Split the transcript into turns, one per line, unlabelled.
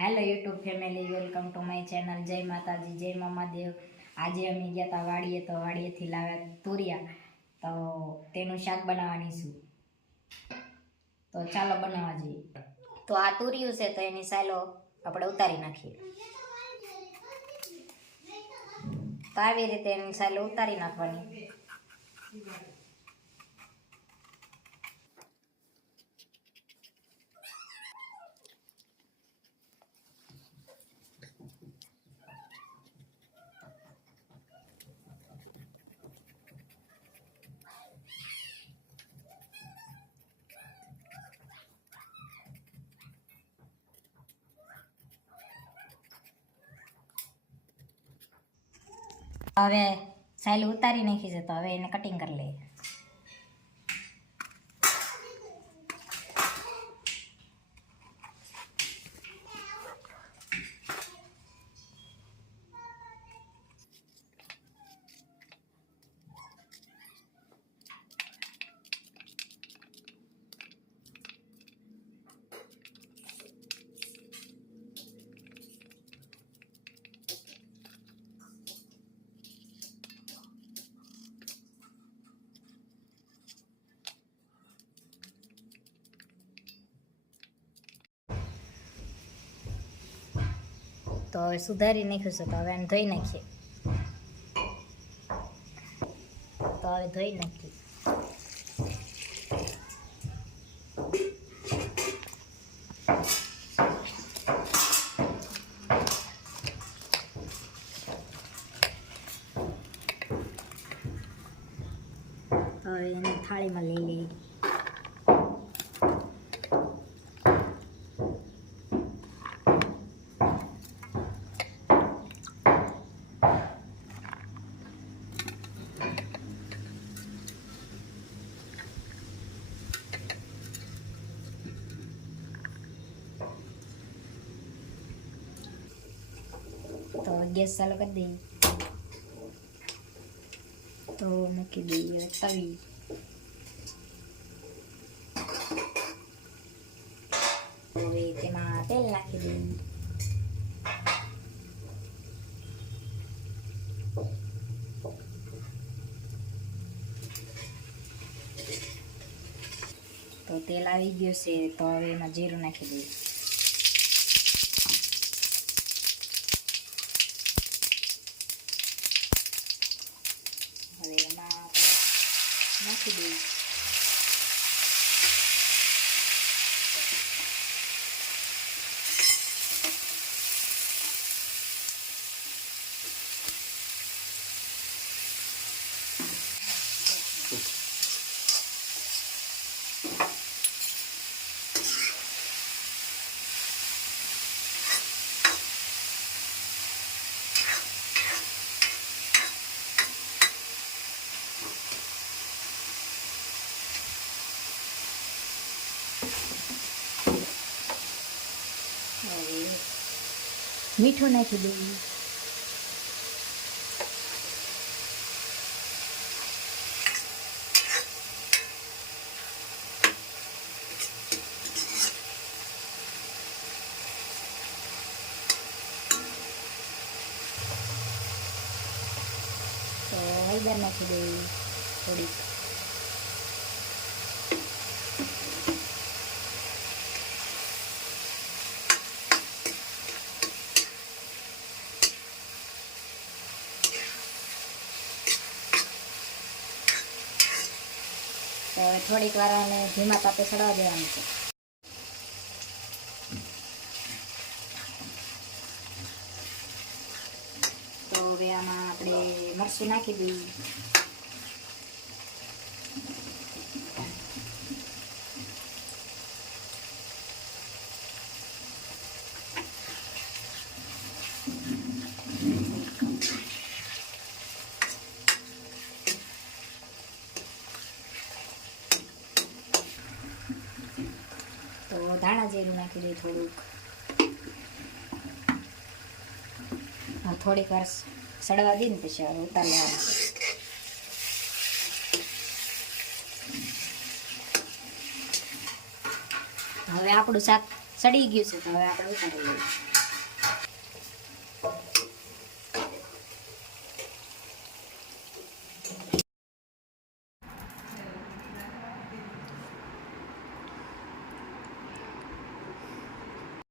Hello YouTube family, welcome to my channel. Jai Mataji, Jai Mamadev આજે અમે ગયા હતા વાડીએ, તો વાડીએથી લાવ્યા તુરિયા. તો તેનું શાક બનાવવાની છું. તો ચાલો બનાવવા જઈએ. તો આ તુરિયું છે, તો એની સાયલો આપણે ઉતારી નાખીએ. તો આવી રીતે એની સાયલો ઉતારી નાખવાની. હવે સાયલું ઉતારી નાખી છે તો હવે એને કટિંગ કરી લઈએ. તો હવે સુધારી નાખ્યું છે તો હવે એને ધોઈ નાખીએ. તો હવે ધોઈ નાખીએ. હવે એને થાળીમાં લઈ લઈએ. તો ગેસ ચાલુ કરી દઈએ. તો મૂકી દઈએ તવી હવે તેમાં તેલ નાખી દઈએ. તો તેલ આવી ગયું છે, તો હવે એમાં જીરું નાખી દઈએ હવે એમાં આપણે નાખી દઈએ હવે મીઠું નાખી દઈએ. તો હળદર નાખી દઈએ થોડીક. તો હવે થોડીક વાર આને ધીમા તાપે સડવા દેવાનું છે. તો હવે આમાં આપણે મરચું નાખી દઈએ. તો ધાણા જીરું નાખી દઈએ થોડુંક. થોડીક વાર સડવા દઈને પછી હવે ઉતારી આવે હવે આપણું શાક સડી ગયું છે, તો હવે આપણે ઉતારી લઈએ.